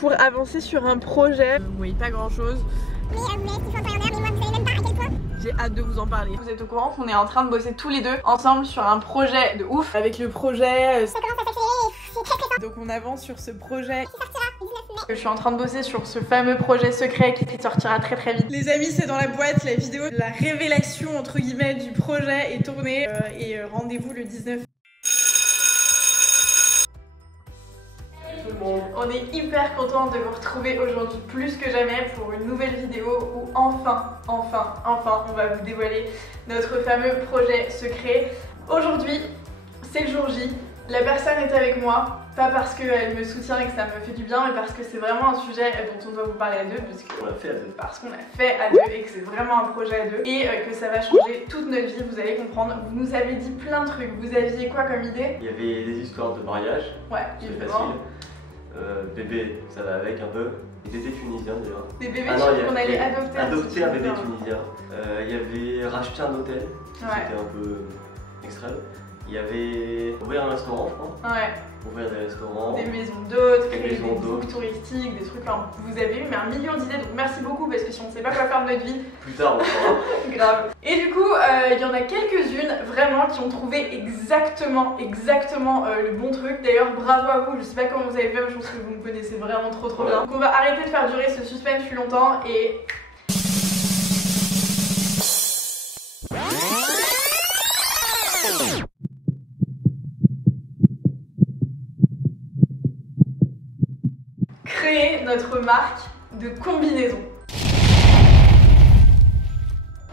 pour avancer sur un projet. Vous voyez pas grand chose. J'ai hâte de vous en parler. Vous êtes au courant qu'on est en train de bosser tous les deux ensemble sur un projet de ouf. Avec le projet... Ça commence à s'accélérer, c'est très très. Donc on avance sur ce projet. Qui sortira le 19 mai. Je suis en train de bosser sur ce fameux projet secret qui sortira très très vite. Les amis, c'est dans la boîte, la vidéo de la révélation entre guillemets du projet est tournée. Et rendez-vous le 19 mai. On est hyper content de vous retrouver aujourd'hui plus que jamais pour une nouvelle vidéo où enfin on va vous dévoiler notre fameux projet secret. Aujourd'hui c'est le jour J, la personne est avec moi, pas parce qu'elle me soutient et que ça me fait du bien, mais parce que c'est vraiment un sujet dont on doit vous parler à deux, parce qu'on l'a fait à deux et que c'est vraiment un projet à deux et que ça va changer toute notre vie, vous allez comprendre. Vous nous avez dit plein de trucs, vous aviez quoi comme idée? Il y avait des histoires de mariage, ouais, c'est facile. Bébé, ça va avec un peu. Des bébés tunisiens d'ailleurs. Des bébés qu'on allait adopter. Adopter un bébé tunisien. Il y avait racheter un hôtel, ouais. C'était un peu extrême. Il y avait ouvrir un restaurant, je crois. Ouais. Ouvrir des restaurants. Des maisons d'hôtes, créer des boucles touristiques, des trucs. Enfin, vous avez eu mais un million d'idées, donc merci beaucoup parce que si on ne sait pas quoi faire de notre vie. Plus tard, on saura. Grave. Et du coup, il y en a quelques-unes vraiment qui ont trouvé exactement le bon truc. D'ailleurs, bravo à vous. Je sais pas comment vous avez fait, mais je pense que vous me connaissez vraiment trop bien. Donc on va arrêter de faire durer ce suspense plus longtemps et... créer notre marque de combinaison.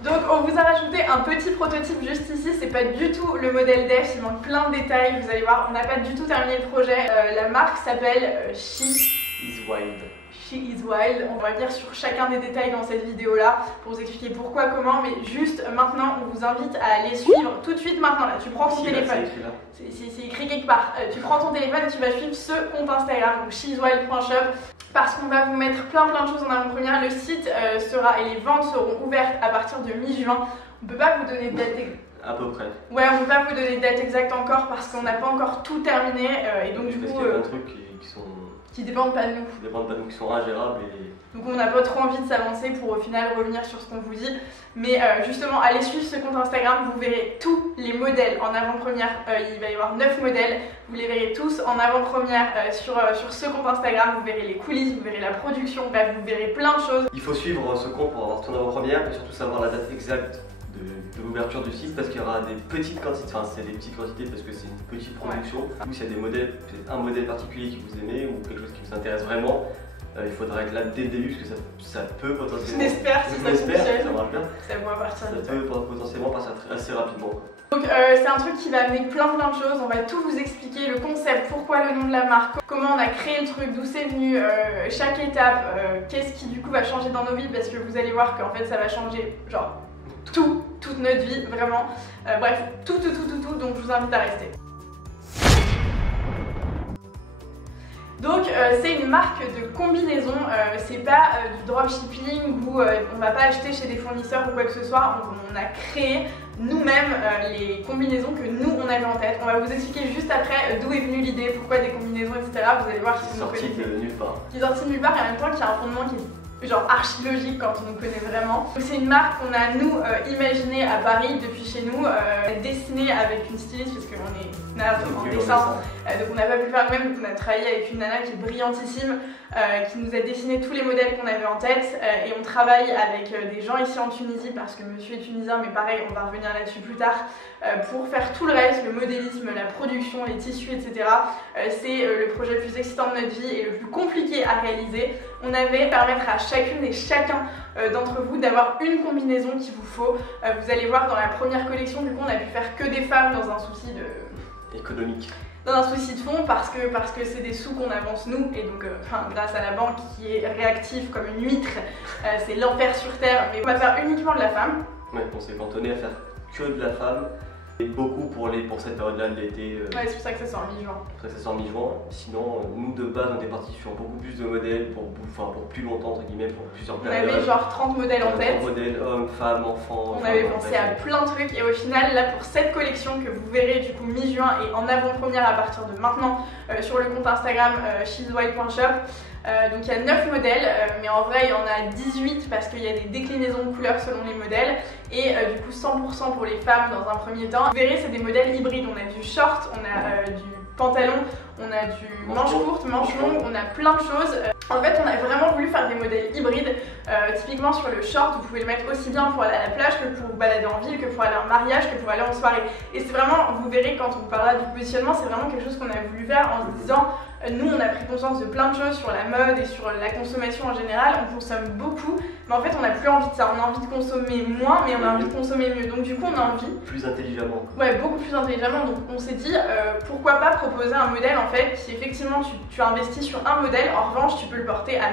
Donc on vous a rajouté un petit prototype juste ici, c'est pas du tout le modèle def, il manque plein de détails, vous allez voir, on n'a pas du tout terminé le projet. La marque s'appelle She is Wild. She is Wild. On va venir sur chacun des détails dans cette vidéo là pour vous expliquer pourquoi, comment, mais juste maintenant on vous invite à aller suivre tout de suite maintenant. Là, tu prends ton téléphone, c'est écrit quelque part, tu prends ton téléphone et tu vas suivre ce compte Instagram, donc sheiswild.shop, parce qu'on va vous mettre plein de choses en avant-première. Le site sera et les ventes seront ouvertes à partir de mi-juin. On peut pas vous donner de date exacte. À peu près. Ouais, on peut pas vous donner de date exacte encore parce qu'on n'a pas encore tout terminé et donc du coup... Parce qu'il y a plein de trucs qui sont... qui dépendent pas de nous. Qui dépendent pas de nous, qui sont ingérables et... Donc on n'a pas trop envie de s'avancer pour au final revenir sur ce qu'on vous dit. Mais justement, allez suivre ce compte Instagram, vous verrez tous les modèles en avant-première. Il va y avoir 9 modèles, vous les verrez tous en avant-première sur ce compte Instagram. Vous verrez les coulisses, vous verrez la production, bref, vous verrez plein de choses. Il faut suivre ce compte pour avoir ton avant-première et surtout savoir la date exacte de l'ouverture du site parce qu'il y aura des petites quantités, enfin c'est des petites quantités parce que c'est une petite production. Ouais. S'il y a des modèles, peut-être un modèle particulier que vous aimez ou quelque chose qui vous intéresse vraiment, il faudra être là dès le début parce que ça peut potentiellement... J'espère si ça fonctionne, ça va bien. Ça va partir. Ça peut potentiellement passer assez rapidement. Donc c'est un truc qui va amener plein de choses, on va tout vous expliquer, le concept, pourquoi le nom de la marque, comment on a créé le truc, d'où c'est venu, chaque étape, qu'est-ce qui du coup va changer dans nos vies parce que vous allez voir qu'en fait ça va changer genre toute notre vie, vraiment. Bref, tout, donc je vous invite à rester. Donc c'est une marque de combinaison, c'est pas du dropshipping où on va pas acheter chez des fournisseurs ou quoi que ce soit, on a créé nous-mêmes les combinaisons que nous on avait en tête. On va vous expliquer juste après d'où est venue l'idée, pourquoi des combinaisons, etc. Vous allez voir qui est sorti de nulle part. Qui est sorti de nulle part et en même temps qui a un fondement qui est genre archi logique quand on nous connaît vraiment. C'est une marque qu'on a nous imaginée à Paris depuis chez nous, dessinée avec une styliste parce qu'on est naze en dessin, donc on n'a pas pu le faire nous-même. On a travaillé avec une nana qui est brillantissime, qui nous a dessiné tous les modèles qu'on avait en tête et on travaille avec des gens ici en Tunisie parce que monsieur est tunisien, mais pareil on va revenir là-dessus plus tard, pour faire tout le reste, le modélisme, la production, les tissus, etc. C'est le projet le plus excitant de notre vie et le plus compliqué à réaliser. On avait permettre à chacune et chacun d'entre vous d'avoir une combinaison qu'il vous faut. Vous allez voir dans la première collection, du coup on a pu faire que des femmes dans un souci de... économique. Dans un souci de fond parce que c'est des sous qu'on avance nous et donc grâce à la banque qui est réactive comme une huître, c'est l'enfer sur terre, mais on va faire uniquement de la femme. Ouais, on s'est cantonné à faire que de la femme. Et beaucoup pour cette période-là de l'été. Ouais, c'est pour ça que ça sort mi-juin. C'est pour ça que ça sort mi-juin. Sinon, nous de base, on était partis sur beaucoup plus de modèles pour plus longtemps, entre guillemets, pour plusieurs périodes. On avait genre 30 modèles en tête. 30 modèles, hommes, femmes, enfants. On avait pensé à plein de trucs et au final, là pour cette collection que vous verrez du coup mi-juin et en avant-première à partir de maintenant sur le compte Instagram sheiswild.shop, Donc il y a 9 modèles, mais en vrai il y en a 18 parce qu'il y a des déclinaisons de couleurs selon les modèles. Et du coup 100% pour les femmes dans un premier temps. Vous verrez, c'est des modèles hybrides. On a du short, on a du pantalon, on a du manche courte, manche longue, on a plein de choses. En fait, on a vraiment voulu faire des modèles hybrides. Typiquement sur le short, vous pouvez le mettre aussi bien pour aller à la plage que pour vous balader en ville, que pour aller en mariage, que pour aller en soirée. Et c'est vraiment, vous verrez quand on parlera du positionnement, c'est vraiment quelque chose qu'on a voulu faire en se disant, nous on a pris conscience de plein de choses sur la mode et sur la consommation en général. On consomme beaucoup, mais en fait on n'a plus envie de ça. On a envie de consommer moins, mais on a envie de consommer mieux. Donc du coup on a envie plus intelligemment. Ouais, beaucoup plus intelligemment. Donc on s'est dit pourquoi pas proposer un modèle en fait qui effectivement tu investis sur un modèle, en revanche tu peux le porter à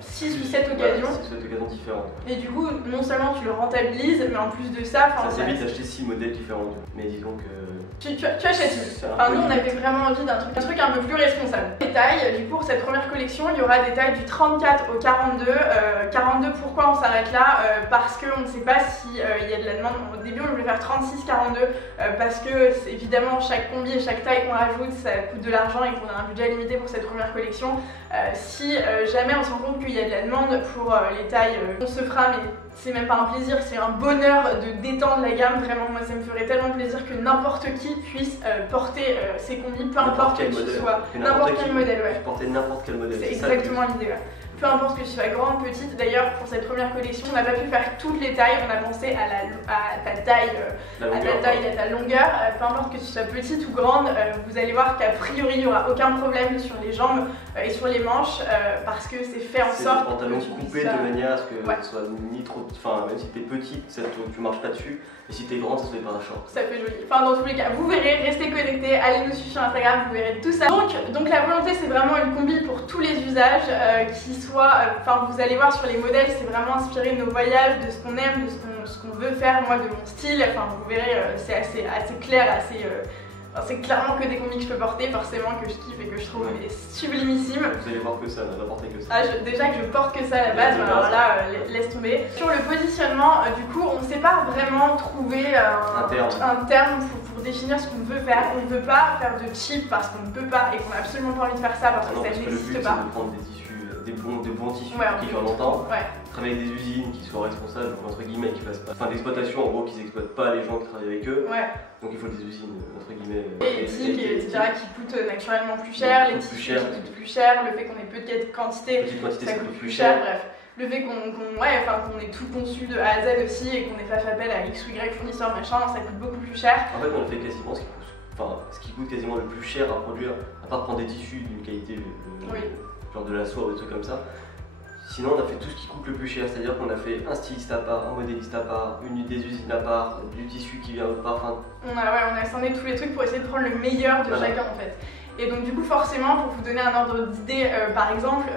6 ou 7 occasions. 6 ou 7 occasions différentes. Et du coup non seulement tu le rentabilises, mais en plus de ça, ça s'évite d'acheter 6 modèles différents. Mais disons que tu achètes. Enfin, nous on avait vraiment envie d'un truc un peu plus responsable. Les tailles, du coup pour cette première collection il y aura des tailles du 34 au 42. 42 pourquoi on s'arrête là? Parce qu'on ne sait pas si il y a de la demande. Au début on voulait faire 36-42 parce que évidemment chaque combi et chaque taille qu'on rajoute ça coûte de l'argent et qu'on a un budget limité pour cette première collection. Si jamais on se rend compte qu'il y a de la demande pour les tailles, on se fera, mais c'est même pas un plaisir, c'est un bonheur de détendre la gamme. Vraiment moi ça me ferait tellement plaisir que n'importe qui puisse porter ces combis, peu importe que tu sois, n'importe quel modèle. Ouais. Porter n'importe quel modèle. C'est exactement l'idée. Ouais. Peu importe que tu sois grande, petite. D'ailleurs, pour cette première collection, on n'a pas pu faire toutes les tailles. On a pensé à ta taille, à ta longueur. Peu importe que tu sois petite ou grande, vous allez voir qu'à priori, il n'y aura aucun problème sur les jambes et sur les manches parce que c'est fait en sorte que tu puisses coupé de manière à ce que ce soit ni trop. Enfin, même si t'es petite, tu marches pas dessus. Et si t'es grande, ça se fait par un short. Ça fait joli. Enfin, dans tous les cas, vous verrez, restez connectés, allez nous suivre sur Instagram, vous verrez tout ça. Donc la volonté, c'est vraiment une combi pour tous les usages, qui soit, enfin, vous allez voir sur les modèles, c'est vraiment inspiré de nos voyages, de ce qu'on aime, de ce qu'on veut faire, moi, de mon style. Enfin, vous verrez, c'est assez clair, c'est clairement que des combis que je peux porter, forcément que je kiffe et que je trouve sublimissimes. Vous allez voir que ça, on va porter que ça. Déjà que je porte que ça à la base, alors là, laisse tomber. Sur le positionnement, du coup, on ne sait pas vraiment trouver un terme pour définir ce qu'on veut faire. On ne veut pas faire de cheap parce qu'on ne peut pas et qu'on n'a absolument pas envie de faire ça parce que ça n'existe pas. De prendre des tissus, des bons tissus qui durent longtemps. Travailler avec des usines qui soient responsables, entre guillemets, qui fassent pas. Enfin, l'exploitation, en gros, qui n'exploitent pas les gens qui travaillent avec eux. Donc il faut des usines, entre guillemets. Éthiques, etc., qui coûtent naturellement plus cher, les tissus qui coûtent plus cher, le fait qu'on ait peu de quantité, ça coûte plus cher, bref. Le fait qu'on ait tout conçu de A à Z aussi et qu'on ait pas fait appel à X ou Y fournisseur, machin, ça coûte beaucoup plus cher. En fait, on fait quasiment ce qui coûte quasiment le plus cher à produire, à part prendre des tissus d'une qualité, genre de la soie ou des trucs comme ça. Sinon, on a fait tout ce qui coûte le plus cher, c'est-à-dire qu'on a fait un styliste à part, un modéliste à part, des usines à part, du tissu qui vient de part. On a scindé tous les trucs pour essayer de prendre le meilleur de chacun en fait. Et donc du coup forcément, pour vous donner un ordre d'idée, par exemple,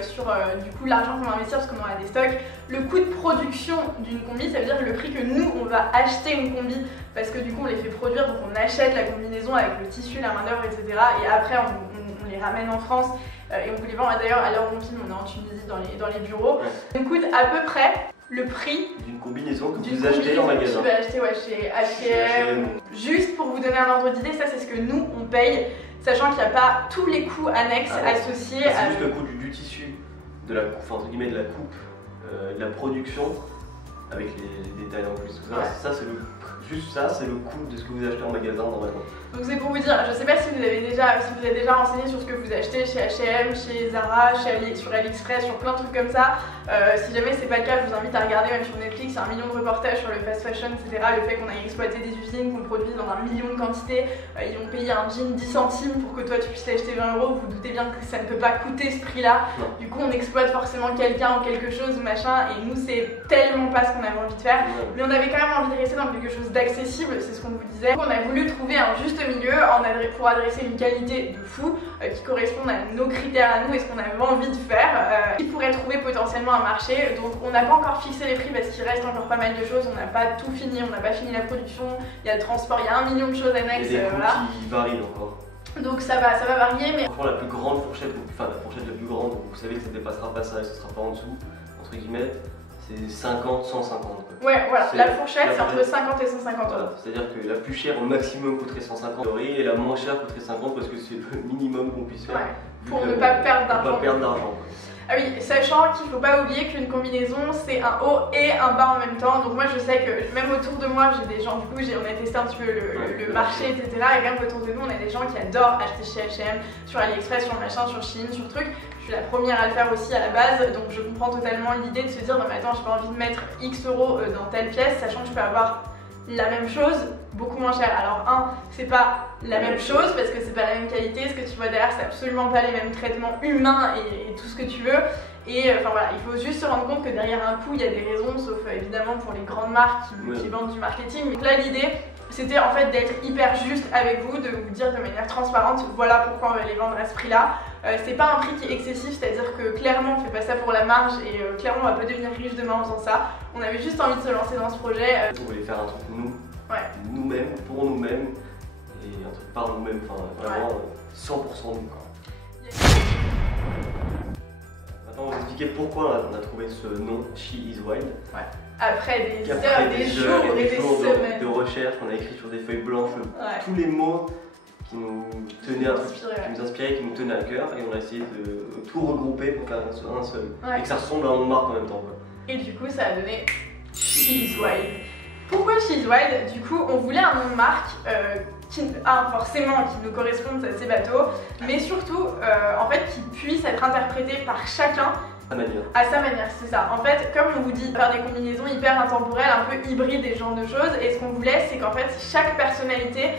sur du coup l'argent qu'on va investir parce qu'on aura des stocks, le coût de production d'une combi, ça veut dire le prix que nous on va acheter une combi parce que du coup on les fait produire, donc on achète la combinaison avec le tissu, la main d'œuvre, etc. Et après on les ramène en France. Et on vous les vend d'ailleurs à l'heure où on filme, on est en Tunisie dans les bureaux. Ça coûte à peu près le prix d'une combinaison que vous achetez en magasin. Tu vas acheter chez H&M. Juste pour vous donner un ordre d'idée, ça c'est ce que nous on paye, sachant qu'il n'y a pas tous les coûts annexes associés. C'est juste le coût du tissu, de la coupe, entre guillemets de la coupe, de la production, avec les détails en plus. Ça c'est le coût de ce que vous achetez en magasin normalement. Donc c'est pour vous dire, je sais pas si vous avez déjà renseigné sur ce que vous achetez chez H&M, chez Zara, sur AliExpress, sur plein de trucs comme ça. Si jamais c'est pas le cas, je vous invite à regarder même sur Netflix, il y a 1 million de reportages sur le fast fashion, etc. Le fait qu'on aille exploiter des usines, qu'on produise dans 1 million de quantités. Ils vont payer un jean 10 centimes pour que toi tu puisses l'acheter 20 €. Vous doutez bien que ça ne peut pas coûter ce prix-là. Du coup on exploite forcément quelqu'un ou quelque chose, machin, et nous c'est tellement pas ce qu'on avait envie de faire. Mais on avait quand même envie de rester dans quelque chose d'accessible, c'est ce qu'on vous disait. Donc on a voulu trouver un juste milieu pour adresser une qualité de fou qui corresponde à nos critères à nous et ce qu'on avait envie de faire, qui pourrait trouver potentiellement un marché. Donc on n'a pas encore fixé les prix parce qu'il reste encore pas mal de choses, on n'a pas tout fini, on n'a pas fini la production, il y a le transport, il y a 1 million de choses annexes. Il y a des coûts qui varient encore. Donc ça va varier, mais... Franchement la plus grande fourchette, enfin la fourchette la plus grande, vous savez que ça ne dépassera pas ça et ce sera pas en dessous, entre guillemets, c'est 50, 150. Ouais, voilà, la fourchette c'est entre 50 et 150 €. Voilà, c'est-à-dire que la plus chère au maximum coûterait 150 € et la moins chère coûterait 50 parce que c'est le minimum qu'on puisse faire pour ne pas perdre d'argent. Pas perdre d'argent. Ah oui, sachant qu'il ne faut pas oublier qu'une combinaison c'est un haut et un bas en même temps. Donc moi je sais que même autour de moi j'ai des gens, du coup on a testé un petit peu le marché etc. Et même autour de nous on a des gens qui adorent acheter chez H&M, sur AliExpress, sur machin, sur Shein, sur truc. Je suis la première à le faire aussi à la base, donc je comprends totalement l'idée de se dire non mais attends j'ai pas envie de mettre X euros dans telle pièce, sachant que je peux avoir la même chose beaucoup moins cher. Alors c'est pas la même chose parce que c'est pas la même qualité, ce que tu vois derrière c'est absolument pas les mêmes traitements humains et tout ce que tu veux. Et enfin voilà, il faut juste se rendre compte que derrière un coût il y a des raisons, sauf évidemment pour les grandes marques qui vendent du marketing. Donc là l'idée c'était en fait d'être hyper juste avec vous, de vous dire de manière transparente voilà pourquoi on va les vendre à ce prix là. C'est pas un prix qui est excessif, c'est-à-dire que clairement on fait pas ça pour la marge et clairement on va pas devenir riche demain en faisant ça. On avait juste envie de se lancer dans ce projet. On voulait faire un truc nous-mêmes, pour nous-mêmes et un truc par nous-mêmes, enfin vraiment 100% nous quoi. Maintenant on va vous expliquer pourquoi on a trouvé ce nom She is Wild. Ouais. Après des heures, des jours et des semaines de recherche, on a écrit sur des feuilles blanches tous les mots qui nous tenaient qui nous inspiraient, qui nous tenaient à cœur, et on a essayé de tout regrouper pour faire un seul. Et que ça ressemble à une marque en même temps. Et du coup ça a donné She is Wild. Pourquoi She is Wild? Du coup on voulait un nom de marque forcément qui nous corresponde à ces bateaux, mais surtout en fait qui puisse être interprété par chacun à sa manière, c'est ça. En fait, comme on vous dit, faire des combinaisons hyper intemporelles, un peu hybrides et ce genre de choses, et ce qu'on voulait, c'est qu'en fait, chaque personnalité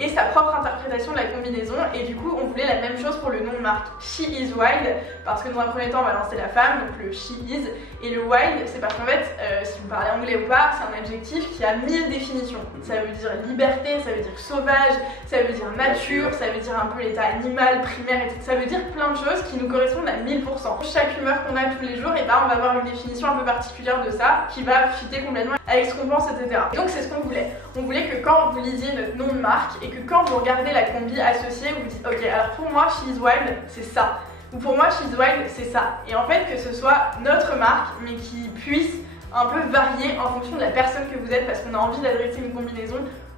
ait sa propre interprétation de la combinaison, et du coup, on voulait la même chose pour le nom de marque. She is wild, parce que dans un premier temps, on va lancer la femme, donc le she is, et le wild, c'est parce qu'en fait, si vous parlez anglais ou pas, c'est un adjectif qui a 1000 définitions. Ça veut dire liberté, ça veut dire sauvage, ça veut dire nature, ça veut dire un peu l'état animal, primaire, etc. Ça veut dire plein de choses qui nous correspondent à 1000%. Chaque humeur qu'on a tous les jours, et ben, on va avoir une définition un peu particulière de ça, qui va fitter complètement avec ce qu'on pense, etc. Et donc c'est ce qu'on voulait. On voulait que quand vous lisiez notre nom de marque, et que quand vous regardez la combi associée, vous vous dites ok, alors pour moi She is Wild c'est ça, ou pour moi She is Wild c'est ça, et en fait que ce soit notre marque mais qui puisse un peu varier en fonction de la personne que vous êtes, parce qu'on a envie d'adresser une combinaison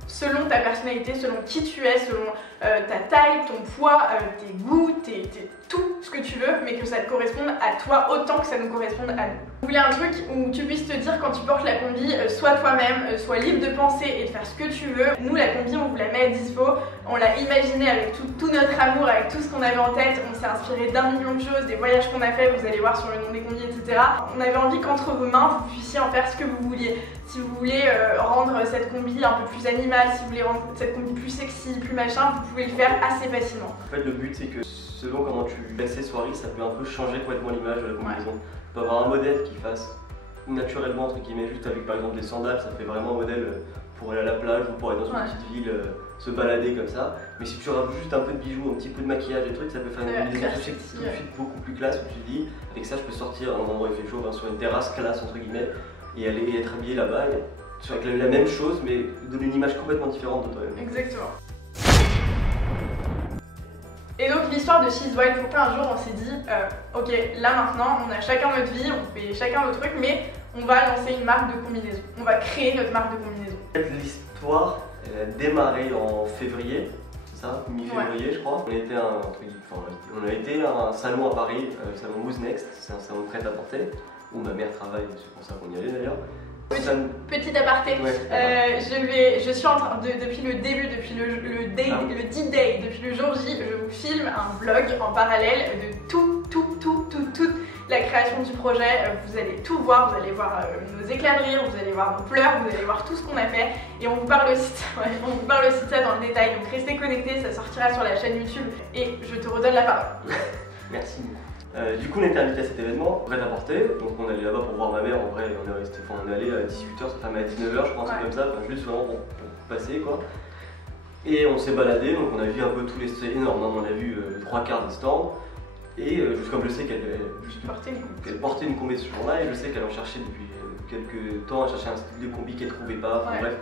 selon ta personnalité, selon qui tu es, selon ta taille, ton poids, tes goûts, tout ce que tu veux, mais que ça te corresponde à toi autant que ça nous corresponde à nous. On voulait un truc où tu puisses te dire quand tu portes la combi, sois toi-même, sois libre de penser et de faire ce que tu veux. Nous la combi on vous la met à dispo, on l'a imaginée avec tout notre amour, avec tout ce qu'on avait en tête, on s'est inspiré d'un million de choses, des voyages qu'on a fait, vous allez voir sur le nom des combis, etc. On avait envie qu'entre vos mains vous puissiez en faire ce que vous vouliez. Si vous voulez rendre cette combi un peu plus animale, si vous voulez rendre cette combi plus sexy, plus machin, vous pouvez le faire assez facilement. En fait le but c'est que selon comment tu l'accessoiries, ça peut un peu changer complètement l'image de la combinaison. Tu peux avoir un modèle qui fasse naturellement entre guillemets, juste avec par exemple des sandales, ça fait vraiment un modèle pour aller à la plage ou pour aller dans une petite ville, se balader comme ça. Mais si tu rajoutes juste un peu de bijoux, un petit peu de maquillage et trucs, ça peut faire une combinaison tout de suite beaucoup plus classe, où tu te dis avec ça je peux sortir à un endroit où il fait chaud, sur une terrasse classe entre guillemets, et aller être habillé là-bas, avec la même chose mais donner une image complètement différente de toi-même. Exactement. Et donc l'histoire de She is Wild, pourquoi un jour on s'est dit ok, là maintenant on a chacun notre vie, on fait chacun nos trucs, mais on va lancer une marque de combinaison. On va créer notre marque de combinaison. L'histoire elle a démarré en février, c'est ça, mi-février je crois. On a été à un salon à Paris, le salon Who's Next, c'est un salon de prêt-à-porter où ma mère travaille, c'est pour ça qu'on y allait d'ailleurs. Petit aparté, je suis en train, depuis le début, depuis le D-Day, depuis le jour J, je vous filme un vlog en parallèle de toute la création du projet. Vous allez tout voir, vous allez voir nos éclats de rire, vous allez voir nos pleurs, vous allez voir tout ce qu'on a fait, et on vous parle aussi de ça dans le détail, donc restez connectés, ça sortira sur la chaîne YouTube, et je te redonne la parole. Merci beaucoup. Du coup on était invité à cet événement, prêt-à-porter, donc on allait là-bas pour voir ma mère. En vrai on est allé à 18h, ça fermait à 19h je crois, un truc comme ça, juste vraiment pour passer quoi. Et on s'est baladé, donc on a vu un peu tous les stands, énorme, on a vu les 3/4 des stands. Et juste comme je sais qu'elle portait une combi ce jour-là, et je sais qu'elle en cherchait depuis quelques temps, elle cherchait un style de combi qu'elle trouvait pas, enfin bref.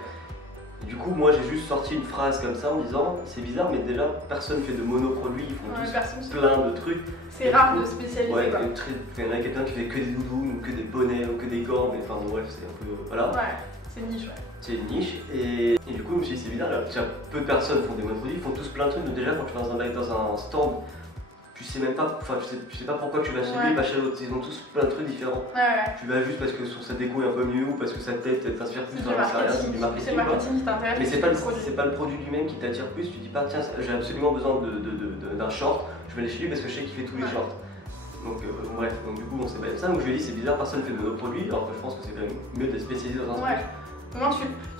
Et du coup, moi j'ai juste sorti une phrase comme ça en disant c'est bizarre, mais déjà personne fait de monoproduits, ils font tous plein de trucs. C'est rare de spécialiser. Ouais, il y en a quelqu'un qui fait que des doudous, ou que des bonnets, ou que des gants, mais enfin bref, c'est un peu. Voilà. Ouais, c'est une niche, ouais. C'est une niche, et du coup, je me suis dit c'est bizarre, là, peu de personnes font des monoproduits, ils font tous plein de trucs, donc déjà quand tu vas dans un stand tu sais même pas, enfin tu sais pas pourquoi tu vas chez lui et pas chez l'autre, ils ont tous plein de trucs différents. Tu vas juste parce que sa déco est un peu mieux ou parce que sa tête t'inspire plus dans la série, c'est du marketing. C'est le marketing qui t'intéresse. Mais c'est pas le produit lui-même qui t'attire plus, tu dis pas tiens j'ai absolument besoin d'un short, je vais aller chez lui parce que je sais qu'il fait tous les shorts. Donc bref, donc du coup on s'est pas dit ça, donc je lui ai dit c'est bizarre, personne fait de nos produits, alors que je pense que c'est quand même mieux d'être spécialisé dans un truc. Au moins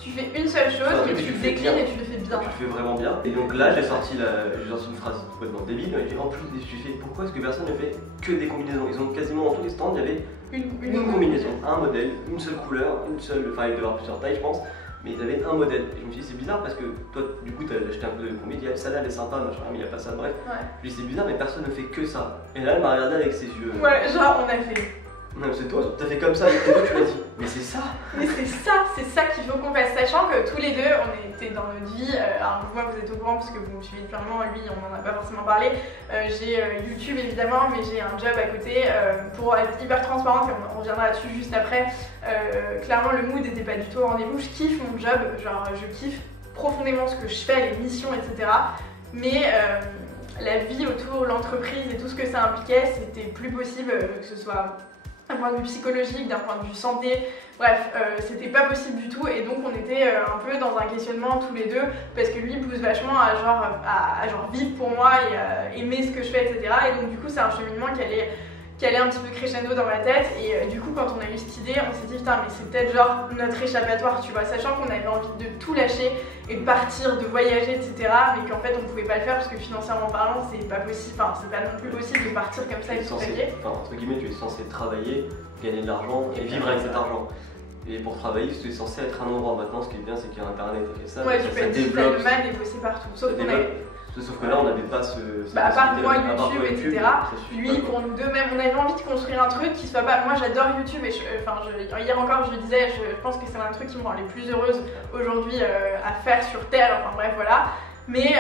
tu fais une seule chose, mais tu le déclines et tu le fais bien. Tu le fais vraiment bien. Et donc là j'ai sorti une phrase complètement débile, et en plus tu fais pourquoi est-ce que personne ne fait que des combinaisons? Ils ont quasiment dans tous les stands, il y avait une combinaison, un modèle, une seule couleur, une seule, enfin il devait y avoir plusieurs tailles je pense, mais ils avaient un modèle. Et je me suis dit c'est bizarre parce que toi du coup t'as acheté un peu de combi, tu dis ça là elle est sympa, machin, mais il n'y a pas ça, bref. Je me suis dit c'est bizarre mais personne ne fait que ça. Et là elle m'a regardé avec ses yeux. Ouais, genre on a fait. Non, c'est toi, t'as fait comme ça avec tes doigts, tu l'as dit. Mais c'est ça. Mais c'est ça qu'il faut qu'on fasse. Sachant que tous les deux, on était dans notre vie. Alors, moi, vous êtes au courant parce que vous me suivez depuis un moment. Lui, on n'en a pas forcément parlé. J'ai YouTube évidemment, mais j'ai un job à côté. Pour être hyper transparente, et on reviendra là-dessus juste après. Clairement, le mood n'était pas du tout au rendez-vous. Je kiffe mon job. Genre, je kiffe profondément ce que je fais, les missions, etc. Mais la vie autour, l'entreprise et tout ce que ça impliquait, c'était plus possible que ce soit d'un point de vue psychologique, d'un point de vue santé, bref, c'était pas possible du tout et donc on était un peu dans un questionnement tous les deux parce que lui pousse vachement à genre vivre pour moi et aimer ce que je fais, etc. Et donc du coup c'est un cheminement qui allait un petit peu crescendo dans ma tête et du coup quand on a eu cette idée on s'est dit putain mais c'est peut-être genre notre échappatoire, tu vois, sachant qu'on avait envie de tout lâcher et de partir, de voyager, etc. mais qu'en fait on pouvait pas le faire parce que financièrement parlant c'est pas possible, enfin c'est pas non plus possible de partir comme ça et tout claquer. Enfin entre guillemets tu es censé travailler, gagner de l'argent et vivre avec cet argent. Et pour travailler, tu es censé être à un endroit. Maintenant, ce qui est bien, c'est qu'il y a internet et ça. Ouais, tu peux être digital nomade et bosser partout. Sauf que là, on n'avait pas ce. À part moi, YouTube, etc. Lui, pour nous deux, même, on avait envie de construire un truc qui soit pas. Moi, j'adore YouTube et hier encore, je le disais, je pense que c'est un truc qui me rend les plus heureuse aujourd'hui à faire sur Terre. Enfin bref, voilà. Mais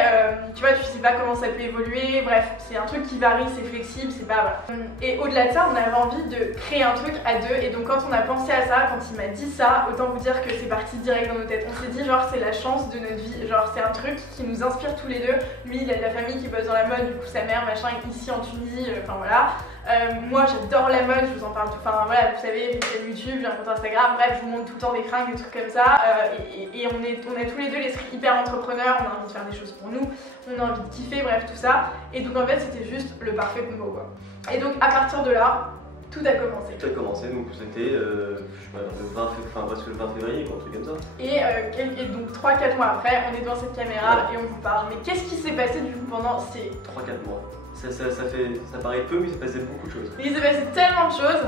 tu vois, tu sais pas comment ça peut évoluer, bref, c'est un truc qui varie, c'est flexible, c'est pas voilà. Et au-delà de ça, on avait envie de créer un truc à deux, et donc quand on a pensé à ça, quand il m'a dit ça, autant vous dire que c'est parti direct dans nos têtes. On s'est dit genre c'est la chance de notre vie, genre c'est un truc qui nous inspire tous les deux. Lui, il a de la famille qui bosse dans la mode, du coup sa mère, machin, ici en Tunisie, enfin voilà. Moi j'adore la mode, je vous en parle tout, enfin voilà, vous savez, j'ai une chaîne YouTube, j'ai un compte Instagram, bref, je vous montre tout le temps des fringues, des trucs comme ça, et on a tous les deux l'esprit hyper entrepreneur, on a envie de faire des choses pour nous, on a envie de kiffer, bref, tout ça, et donc en fait c'était juste le parfait combo quoi. Et donc à partir de là, tout a commencé. Tout a commencé, donc c'était le 20 février, un truc comme ça. Et donc 3-4 mois après, on est devant cette caméra et on vous parle. Mais qu'est-ce qui s'est passé du coup pendant ces 3-4 mois? Ça paraît peu, mais il s'est passé beaucoup de choses. Il s'est passé tellement de choses.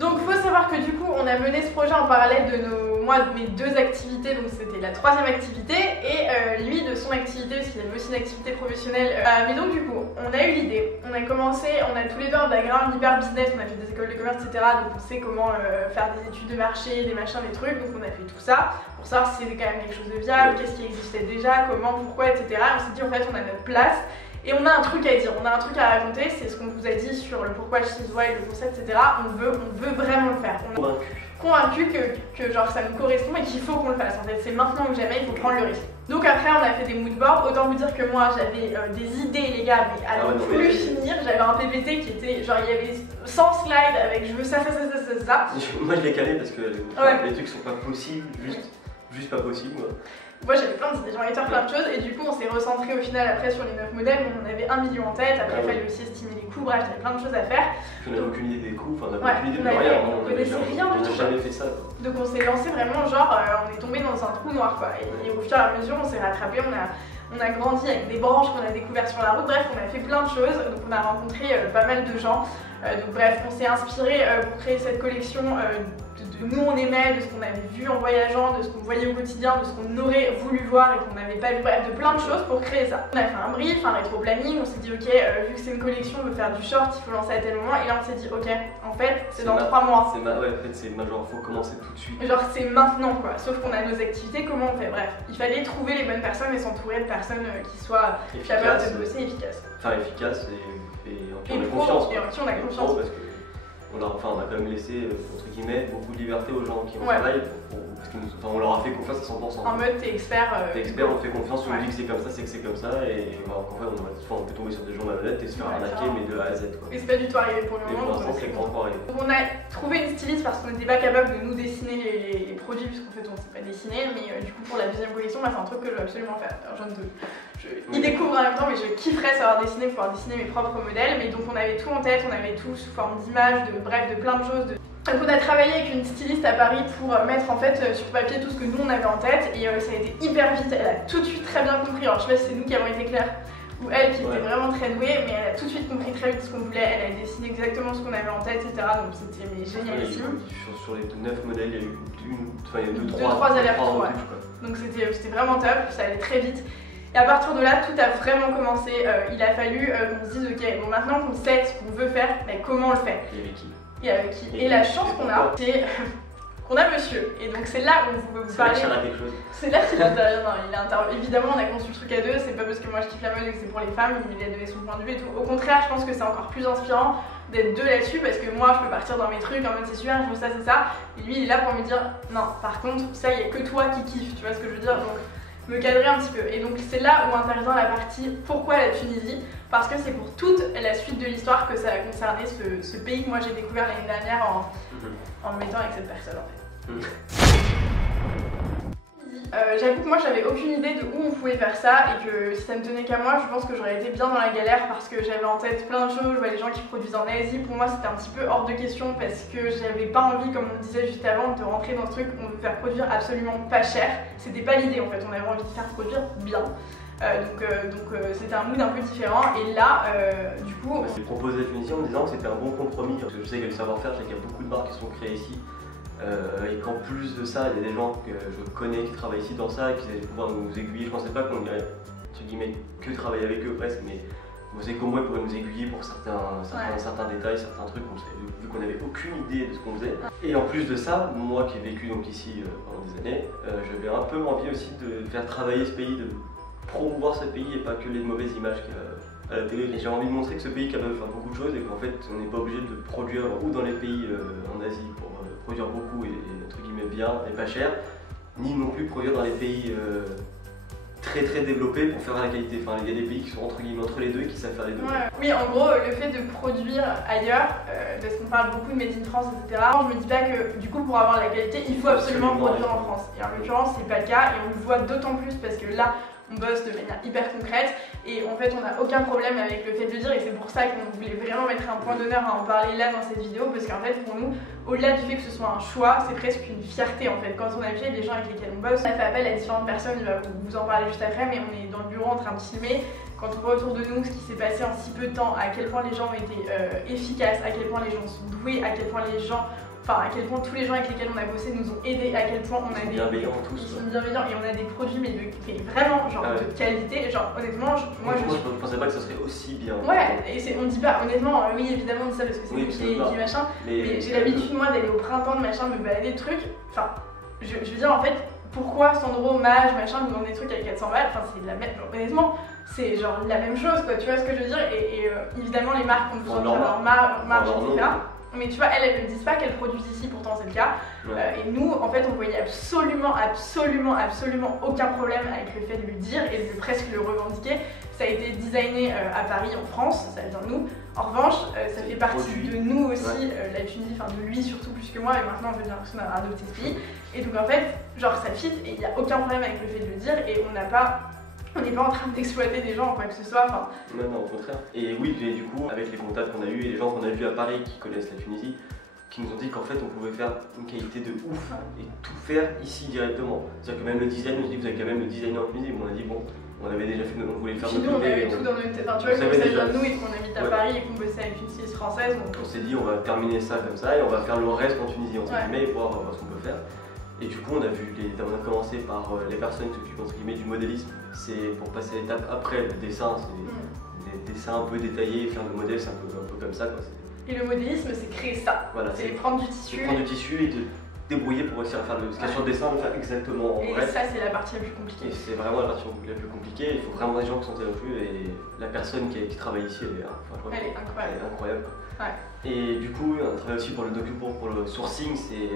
Donc faut savoir que du coup on a mené ce projet en parallèle de mes deux activités, donc c'était la troisième activité et lui de son activité parce qu'il avait aussi une activité professionnelle. Mais donc du coup on a eu l'idée, on a commencé, on a tous les deux un background hyper business, on a fait des écoles de commerce etc. Donc on sait comment faire des études de marché, des machins, des trucs, donc on a fait tout ça pour savoir si c'était quand même quelque chose de viable, qu'est-ce qui existait déjà, comment, pourquoi, etc. On s'est dit en fait on a notre place. Et on a un truc à dire, on a un truc à raconter, c'est ce qu'on vous a dit sur le pourquoi le She's Wild, le concept, etc. On veut vraiment le faire. On est convaincu que genre ça nous correspond et qu'il faut qu'on le fasse. En fait, c'est maintenant ou jamais, il faut prendre le risque. Donc après, on a fait des moodboards. Autant vous dire que moi, j'avais des idées, les gars, mais à n'en plus finir. J'avais un PPT qui était genre, il y avait 100 slides avec je veux ça. Moi, je l'ai calé parce que les trucs sont pas possibles, juste pas possible. Moi j'avais plein d'idées, j'avais envie de faire plein de choses et du coup on s'est recentré au final après sur les 9 modèles, on en avait 1 million en tête, après il fallait aussi estimer les coûts, bref, j'avais plein de choses à faire. On n'avait aucune idée des coûts, on n'avait aucune idée de rien, on connaissait rien du tout. On n'a jamais fait ça. Donc on s'est lancé vraiment genre, on est tombé dans un trou noir quoi, et au fur et à mesure on s'est rattrapé, on a grandi avec des branches qu'on a découvertes sur la route, bref on a fait plein de choses, donc on a rencontré pas mal de gens. Donc bref, on s'est inspiré pour créer cette collection de nous on aimait, de ce qu'on avait vu en voyageant, de ce qu'on voyait au quotidien, de ce qu'on aurait voulu voir et qu'on n'avait pas vu, bref, de plein de choses pour créer ça. On a fait un brief, un rétro-planning, on s'est dit ok, vu que c'est une collection, on veut faire du short, il faut lancer à tel moment, et là on s'est dit ok, en fait c'est dans 3 mois. Ouais, en fait c'est genre faut commencer tout de suite. Genre c'est maintenant quoi, sauf qu'on a nos activités, comment on fait? Bref, il fallait trouver les bonnes personnes et s'entourer de personnes qui soient capables de bosser efficaces. Enfin efficaces et en qui on a confiance. Et en qui on a confiance. Parce que on a quand même laissé, entre guillemets, beaucoup de liberté aux gens qui travaillent, parce qu'on leur a fait confiance à 100%. En mode, t'es expert. T'es expert, on te fait confiance, on nous dit que c'est comme ça, c'est que c'est comme ça, et en fait, on peut tomber sur des gens malhonnêtes et se faire arnaquer, mais de A à Z. Quoi. Et c'est pas du tout arrivé pour le moment. Pour l'instant, c'est pas encore arrivé. Donc on a trouvé une styliste parce qu'on n'était pas capable de nous dessiner les produits, puisqu'en fait on ne sait pas dessiner, mais du coup pour la deuxième collection, c'est un truc que je veux absolument faire. Alors, y découvre en même temps, mais je kifferais savoir dessiner, pouvoir dessiner mes propres modèles. Mais donc on avait tout en tête, on avait tout sous forme d'images, de plein de choses. Donc on a travaillé avec une styliste à Paris pour mettre en fait sur papier tout ce que nous on avait en tête, et ça a été hyper vite. Elle a tout de suite très bien compris. Alors je sais pas si c'est nous qui avons été clairs ou elle qui était vraiment très douée, mais elle a tout de suite compris très vite ce qu'on voulait. Elle a dessiné exactement ce qu'on avait en tête, etc. Donc c'était génialissime. Sur les 9 modèles, il y a eu 2-3 allers-retours. Donc c'était vraiment top, ça allait très vite. Et à partir de là, tout a vraiment commencé. Il a fallu qu'on se dise, ok, bon maintenant qu'on sait ce qu'on veut faire, mais comment on le fait? Et avec qui? Et la chance qu'on a, c'est qu'on a monsieur. Et donc c'est là où on veut vous parler. C'est là qu'il intervient. Évidemment, on a conçu le truc à deux. C'est pas parce que moi je kiffe la mode et que c'est pour les femmes, il a donné son point de vue et tout. Au contraire, je pense que c'est encore plus inspirant d'être deux là-dessus, parce que moi je peux partir dans mes trucs en mode c'est super, je veux ça, c'est ça. Et lui il est là pour me dire non, par contre, ça il y a que toi qui kiffe, tu vois ce que je veux dire. Donc me cadrer un petit peu. Et donc c'est là où intervient la partie pourquoi la Tunisie, parce que c'est pour toute la suite de l'histoire que ça a concerné ce pays que moi j'ai découvert l'année dernière en me mettant avec cette personne en fait. J'avoue que moi j'avais aucune idée de où on pouvait faire ça, et que si ça ne tenait qu'à moi, je pense que j'aurais été bien dans la galère, parce que j'avais en tête plein de choses. Je vois les gens qui produisent en Asie, pour moi c'était un petit peu hors de question, parce que j'avais pas envie, comme on disait juste avant, de rentrer dans ce truc où on veut faire produire absolument pas cher. C'était pas l'idée en fait, on avait envie de faire produire bien. Donc c'était un mood un peu différent, et là du coup... J'ai proposé la Tunisie en me disant que c'était un bon compromis, parce que je sais qu'il y a le savoir-faire, je sais qu'il y a beaucoup de marques qui sont créées ici. Et qu'en plus de ça, il y a des gens que je connais qui travaillent ici dans ça et qui allaient pouvoir nous aiguiller. Je pensais pas qu'on irait, entre guillemets, que travailler avec eux presque, mais vous savez qu'au moins ils pourraient nous aiguiller pour certains détails, certains trucs, vu qu'on n'avait aucune idée de ce qu'on faisait. Et en plus de ça, moi qui ai vécu donc ici pendant des années, j'avais un peu envie aussi de faire travailler ce pays, de promouvoir ce pays et pas que les mauvaises images qu'il y a à la télé. J'ai envie de montrer que ce pays est capable de faire beaucoup de choses, et qu'en fait on n'est pas obligé de produire ou dans les pays en Asie pour produire beaucoup et entre guillemets bien et pas cher, ni non plus produire dans les pays très développés pour faire la qualité. Enfin, il y a des pays qui sont entre guillemets entre les deux et qui savent faire les deux. Ouais. Oui, en gros, le fait de produire ailleurs, parce qu'on parle beaucoup de Made in France, etc., je me dis pas que du coup pour avoir la qualité, il faut absolument produire en France. Et en l'occurrence, c'est pas le cas, et on le voit d'autant plus parce que là, on bosse de manière hyper concrète, et en fait on n'a aucun problème avec le fait de le dire, et c'est pour ça qu'on voulait vraiment mettre un point d'honneur à en parler là dans cette vidéo, parce qu'en fait pour nous, au-delà du fait que ce soit un choix, c'est presque une fierté en fait. Quand on a vu les gens avec lesquels on bosse, on a fait appel à différentes personnes, il va vous en parler juste après, mais on est dans le bureau en train de filmer. Quand on voit autour de nous ce qui s'est passé en si peu de temps, à quel point les gens ont été efficaces, à quel point les gens sont doués, à quel point les gens... Enfin, à quel point tous les gens avec lesquels on a bossé nous ont aidés, à quel point on a des... bienveillants tous. Ils sont bienveillants, et on a des produits mais vraiment genre de qualité. Genre honnêtement, moi je pensais pas que ça serait aussi bien. Ouais, et on dit pas, honnêtement, oui évidemment on dit ça parce que c'est qui machin, mais j'ai l'habitude moi d'aller au printemps de machin, de me balader de trucs. Enfin, je veux dire en fait, pourquoi Sandro, Mage, machin nous vendent des trucs avec 400 balles, enfin c'est la même, honnêtement, c'est genre la même chose quoi, tu vois ce que je veux dire, et évidemment les marques ont besoin de leur marge, etc. Mais tu vois, elles ne disent pas qu'elles produisent ici, pourtant c'est le cas. Et nous, en fait, on voyait absolument aucun problème avec le fait de le dire et de presque le revendiquer. Ça a été designé à Paris, en France, ça vient de nous. En revanche, ça fait partie de nous aussi, la Tunisie, enfin de lui surtout plus que moi, et maintenant on veut bien l'impression d'avoir adopté ce pays. Et donc en fait, genre ça fit, et il n'y a aucun problème avec le fait de le dire, et on n'est pas en train d'exploiter des gens ou quoi que ce soit. Enfin... Non, au contraire. Et oui, et du coup, avec les contacts qu'on a eu et les gens qu'on a vus à Paris qui connaissent la Tunisie, qui nous ont dit qu'en fait on pouvait faire une qualité de ouf et tout faire ici directement. C'est-à-dire que même le design, on se dit vous avez quand même le design en Tunisie. On a dit bon, on avait déjà fait, on voulait faire notre côté. Nous on avait tout dans notre tête. Enfin, tu vois, comme ça vient de nous et qu'on habite à Paris et qu'on bossait avec une styliste française. Donc... On s'est dit on va terminer ça comme ça et on va faire le reste en Tunisie entre guillemets et voir ce qu'on peut faire. Et du coup on a commencé par les personnes qui s'occupent entre guillemets du modélisme. C'est pour passer à l'étape après le dessin, c'est des dessins un peu détaillés, faire le modèle c'est un peu comme ça quoi. Et le modélisme c'est créer ça, voilà, c'est prendre du tissu. Prendre du tissu et de débrouiller pour réussir à faire ce qu'il y a sur le dessin, le faire exactement en vrai. Et ça, c'est la partie la plus compliquée. Et c'est vraiment la partie la plus compliquée. Il faut vraiment des gens qui sont talentueux et la personne qui travaille ici, elle est incroyable. Elle est incroyable. Elle est incroyable. Ouais. Et du coup, on travaille aussi pour le sourcing, c'est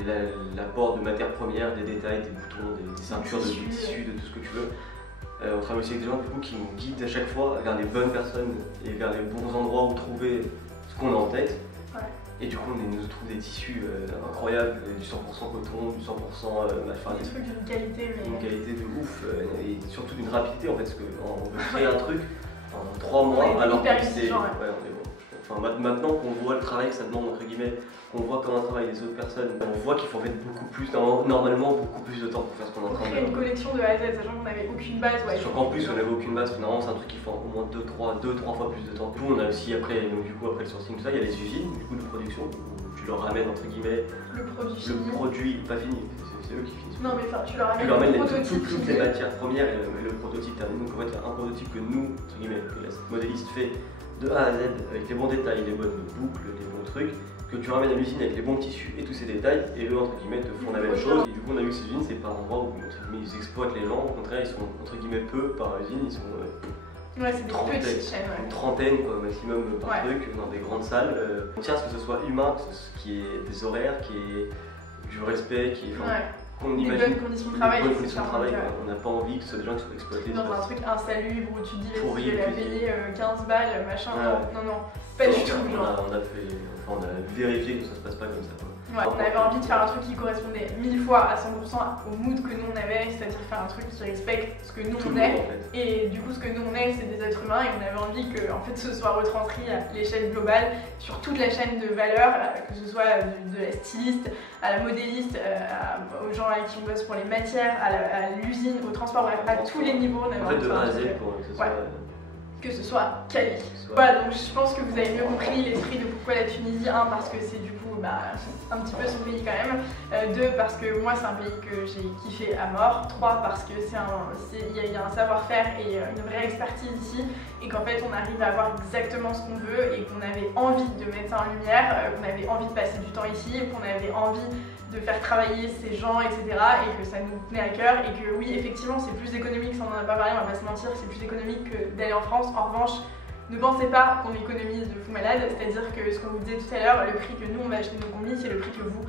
l'apport de matières premières, des détails, des boutons, des ceintures, de tissus, de tout ce que tu veux. On travaille aussi avec des gens du coup, qui nous guident à chaque fois vers les bonnes personnes et vers les bons endroits où trouver ce qu'on a en tête. Ouais. Et du coup, on nous trouve des tissus incroyables, du 100% coton, du 100% des trucs d'une qualité, mais... Une qualité de ouf, et surtout d'une rapidité en fait, parce qu'on veut créer un truc en 3 mois, alors que c'est... Ouais, on est bon. Enfin, maintenant qu'on voit le travail que ça demande, entre guillemets, qu'on voit comment travaillent les autres personnes, on voit qu'il faut en fait beaucoup plus, normalement beaucoup plus de temps pour faire ce qu'on est en train de faire. Créer une collection de A à Z, sachant qu'on n'avait aucune base. Ouais, Sachant qu'en plus on n'avait aucune base, finalement c'est un truc qui faut au moins 2-3 fois plus de temps. Du coup on a aussi après le sourcing, tout ça, il y a les usines du coup, de production, où tu leur ramènes entre guillemets le produit pas fini, c'est eux qui finissent. Non mais enfin tu leur ramènes toutes les matières premières et le prototype terminé. Donc en fait il y a un prototype que nous, entre guillemets, que la modéliste fait de A à Z avec les bons détails, les bonnes boucles, les bons trucs, que tu ramènes à l'usine avec les bons tissus et tous ces détails, et eux entre guillemets te font la même chose. Et du coup on a vu que ces usines c'est pas un endroit où entre guillemets, ils exploitent les gens, au contraire ils sont entre guillemets peu par usine, ils sont ouais, c'est des petites chaînes, une trentaine quoi, maximum par truc, dans des grandes salles. On tient à ce que ce soit humain, qu'il y ait des horaires, qu'il y ait du respect, qu'il y ait qu'on imagine des bonnes conditions de travail. On n'a pas envie que ce soit des gens qui soient exploités. Dans un truc insalubre où tu te dis tu vas payer 15 balles, machin. Non, pas du tout. On a vérifié que ça se passe pas comme ça. Ouais, on avait envie de faire un truc qui correspondait 1000 fois à 100% au mood que nous on avait, c'est-à-dire faire un truc qui respecte ce que nous on est. Et du coup, ce que nous on est, c'est des êtres humains, et on avait envie que en fait, ce soit retranscrit à l'échelle globale sur toute la chaîne de valeur, que ce soit de la styliste à la modéliste, aux gens avec qui on bosse pour les matières, à l'usine, au transport, bref, à tous les niveaux. On avait envie de faire que ce soit quali. Voilà, donc je pense que vous avez mieux compris l'esprit de pourquoi la Tunisie. 1, parce que c'est du coup un petit peu son pays quand même. 2, parce que moi c'est un pays que j'ai kiffé à mort. 3, parce que il y a un savoir-faire et une vraie expertise ici, et qu'en fait on arrive à avoir exactement ce qu'on veut, et qu'on avait envie de mettre ça en lumière, qu'on avait envie de passer du temps ici, qu'on avait envie de faire travailler ces gens, etc. Et que ça nous tenait à cœur, et que oui, effectivement c'est plus économique, ça on en a pas parlé, on va pas se mentir, c'est plus économique que d'aller en France. En revanche, ne pensez pas qu'on économise de fou malade, c'est-à-dire que ce qu'on vous disait tout à l'heure, le prix que nous on va acheter nos combis, c'est le prix que vous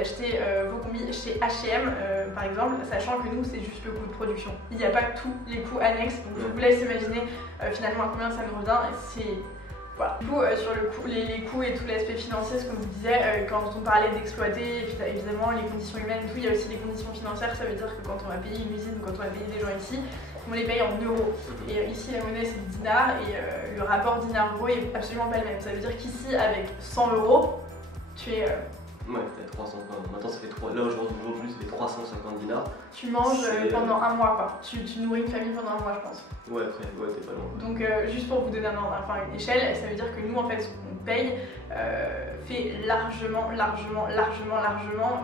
achetez vos combis chez H&M par exemple, sachant que nous c'est juste le coût de production. Il n'y a pas tous les coûts annexes, donc je vous laisse imaginer finalement à combien ça nous revient. Voilà. Du coup, sur les coûts et tout l'aspect financier, ce qu'on vous disait, quand on parlait d'exploiter, évidemment les conditions humaines et tout, il y a aussi les conditions financières. Ça veut dire que quand on va payer une usine ou quand on va payer des gens ici, on les paye en euros. Et ici la monnaie c'est le dinar, et le rapport dinar-euro est absolument pas le même. Ça veut dire qu'ici avec 100 euros, tu es... Ouais, t'as 300 quoi. Maintenant ça fait 3. Là aujourd'hui ça fait 350 dinars. Tu manges pendant un mois quoi. Tu nourris une famille pendant un mois je pense. Ouais, après, t'es pas loin. Donc juste pour vous donner une échelle, ça veut dire que nous en fait ce qu'on paye fait largement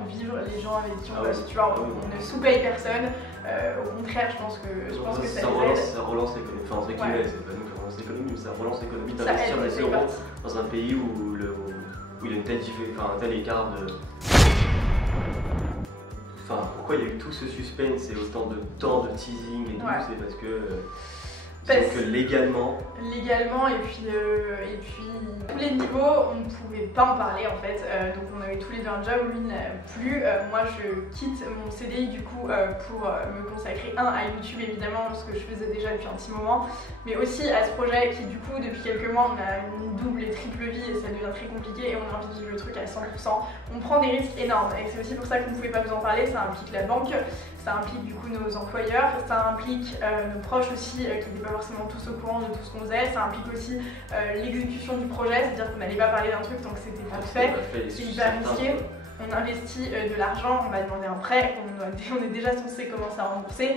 vivre les gens avec qui on bosse. Tu vois, on ne sous-paye personne. Au contraire, je pense que ça les aide. Ça relance l'économie. Enfin, entre guillemets, c'est pas nous qui relance l'économie, mais ça relance l'économie d'investir des euros dans un pays où il y a une telle un tel écart de... Enfin, pourquoi il y a eu tout ce suspense et autant de temps de teasing et tout, c'est parce que légalement, et puis tous les niveaux, on ne pouvait pas en parler en fait, donc on avait tous les deux un job, lui n'a plus, moi je quitte mon CDI du coup pour me consacrer à YouTube évidemment, ce que je faisais déjà depuis un petit moment, mais aussi à ce projet qui du coup depuis quelques mois on a une double et triple vie et ça devient très compliqué et on a envie de vivre le truc à 100%, on prend des risques énormes et c'est aussi pour ça qu'on ne pouvait pas vous en parler, ça implique la banque, ça implique du coup nos employeurs, ça implique nos proches aussi qui n'étaient pas forcément tous au courant de tout ce qu'on faisait, ça implique aussi l'exécution du projet, c'est-à-dire qu'on n'allait pas parler d'un truc tant que c'était pas fait, c'est hyper risqué. On investit de l'argent, on va demander un prêt, on est déjà censé commencer à rembourser.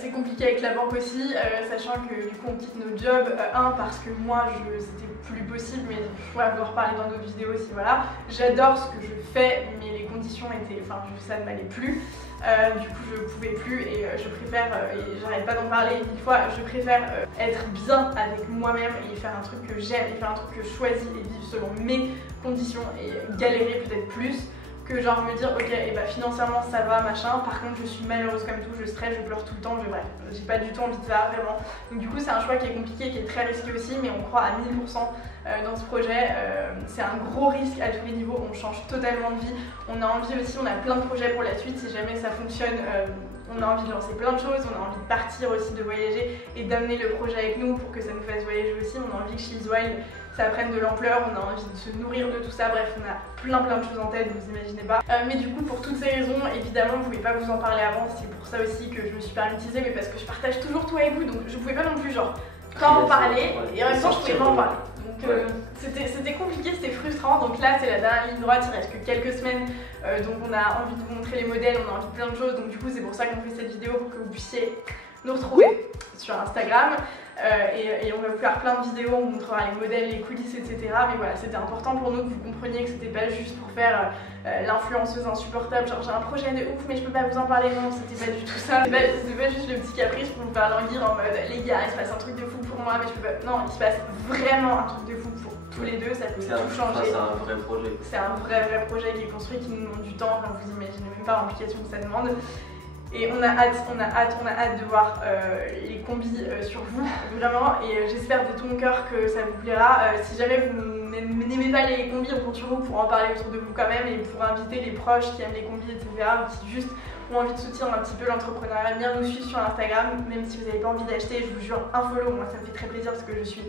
C'est compliqué avec la banque aussi, sachant que du coup on quitte nos jobs. Parce que moi c'était plus possible, mais je pourrais vous en reparler dans d'autres vidéos aussi. Voilà, j'adore ce que je fais, mais les conditions étaient, ça ne m'allait plus. Du coup je pouvais plus et je préfère, et j'arrête pas d'en parler 1000 fois, je préfère être bien avec moi-même et faire un truc que j'aime et faire un truc que je choisis et vivre selon mes conditions et galérer peut-être plus que genre me dire ok et bah financièrement ça va machin, par contre je suis malheureuse comme tout, je stresse, je pleure tout le temps, bref, j'ai pas du tout envie de ça vraiment. Donc du coup c'est un choix qui est compliqué, qui est très risqué aussi, mais on croit à 1000% dans ce projet. C'est un gros risque à tous les niveaux, on change totalement de vie, on a envie aussi, on a plein de projets pour la suite si jamais ça fonctionne. On a envie de lancer plein de choses, on a envie de partir aussi, de voyager et d'amener le projet avec nous pour que ça nous fasse voyager aussi. On a envie que She's Wild ça prenne de l'ampleur, on a envie de se nourrir de tout ça, bref on a plein de choses en tête, vous imaginez pas. Mais du coup pour toutes ces raisons, évidemment je pouvais pas vous en parler avant, c'est pour ça aussi que je me suis permis de teaser, mais parce que je partage toujours tout avec vous, donc je pouvais pas non plus genre pas en parler et en même temps je pouvais pas en parler. Donc c'était compliqué, c'était frustrant, donc là c'est la dernière ligne droite, il reste que quelques semaines, donc on a envie de vous montrer les modèles, on a envie de plein de choses, donc du coup c'est pour ça qu'on fait cette vidéo, pour que vous puissiez nous retrouver sur Instagram et on va vous faire plein de vidéos, on vous montrera les modèles, les coulisses, etc. Mais voilà, c'était important pour nous que vous compreniez que c'était pas juste pour faire l'influenceuse insupportable, genre j'ai un projet de ouf mais je peux pas vous en parler, non, c'était pas du tout ça. C'était pas juste le petit caprice pour vous faire languir en mode les gars, il se passe un truc de fou pour moi mais je peux pas. Non, il se passe vraiment un truc de fou pour tous les deux, ça peut tout changer. C'est un vrai projet. C'est un vrai projet qui est construit, qui nous demande du temps, enfin, vous imaginez même pas l'implication que ça demande. Et on a hâte de voir les combis sur vous, vraiment, et j'espère de tout mon cœur que ça vous plaira. Si jamais vous n'aimez pas les combis, on compte sur vous pour en parler autour de vous quand même, et pour inviter les proches qui aiment les combis, etc., ou qui juste ont envie de soutenir un petit peu l'entrepreneuriat, venir nous suivre sur Instagram, même si vous n'avez pas envie d'acheter, je vous jure, un follow, moi ça me fait très plaisir parce que je suis...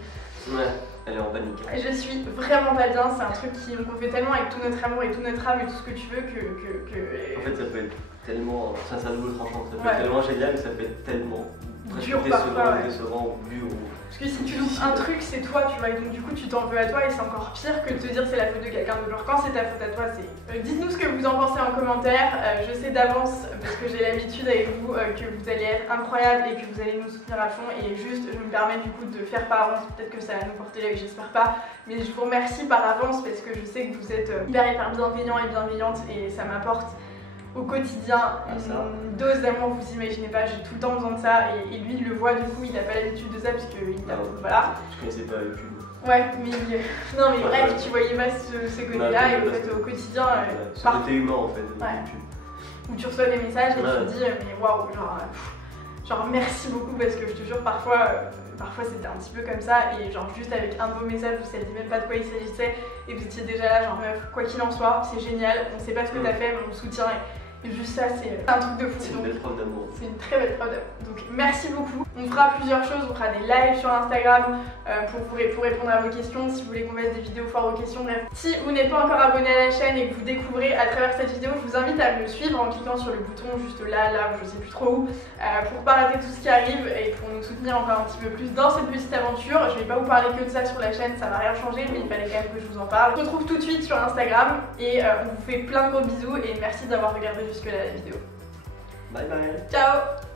Ouais, elle est en panique. Je suis vraiment pas bien, c'est un truc qu'on fait tellement avec tout notre amour et toute notre âme et tout ce que tu veux que... En fait ça peut être tellement... Ça c'est un double tranchant, ça peut être tellement génial mais ça peut être tellement... dur parfois, décevant ou dur. Parce que si tu loupes un truc, c'est toi, tu vois, et donc du coup tu t'en veux à toi et c'est encore pire que de te dire c'est la faute de quelqu'un d'autre. Genre quand c'est ta faute à toi, c'est... Dites-nous ce que vous en pensez en commentaire, je sais d'avance, parce que j'ai l'habitude avec vous, que vous allez être incroyable et que vous allez nous soutenir à fond, et juste je me permets du coup de faire par avance, peut-être que ça va nous porter l'œil, j'espère pas, mais je vous remercie par avance parce que je sais que vous êtes hyper bienveillants et bienveillantes et ça m'apporte au quotidien une dose d'amour, vous imaginez pas, j'ai tout le temps besoin de ça et lui il le voit, du coup il a pas l'habitude de ça parce que il a, voilà. Je connaissais pas YouTube. Ouais, mais non mais bref, tu voyais pas ce côté-là et en fait au quotidien, ce côté humain en fait, YouTube. Où tu reçois des messages et tu te dis mais waouh, genre merci beaucoup parce que je te jure parfois c'était un petit peu comme ça et genre juste avec un de vos messages vous saviez même pas de quoi il s'agissait et vous étiez déjà là genre meuf, quoi qu'il en soit, c'est génial, on sait pas ce que t'as fait mais on te soutient et juste ça c'est un truc de fou. C'est une belle preuve d'amour. C'est une très belle preuve d'amour. Donc merci beaucoup. On fera plusieurs choses, on fera des lives sur Instagram pour répondre à vos questions, si vous voulez qu'on fasse des vidéos foires aux questions, bref. Si vous n'êtes pas encore abonné à la chaîne et que vous découvrez à travers cette vidéo, je vous invite à me suivre en cliquant sur le bouton juste là, je sais plus trop où, pour pas rater tout ce qui arrive et pour nous soutenir encore un petit peu plus dans cette petite aventure. Je vais pas vous parler que de ça sur la chaîne, ça va rien changer, mais il fallait quand même que je vous en parle. On se retrouve tout de suite sur Instagram et on vous fait plein de gros bisous et merci d'avoir regardé jusque là la vidéo. Bye bye. Ciao.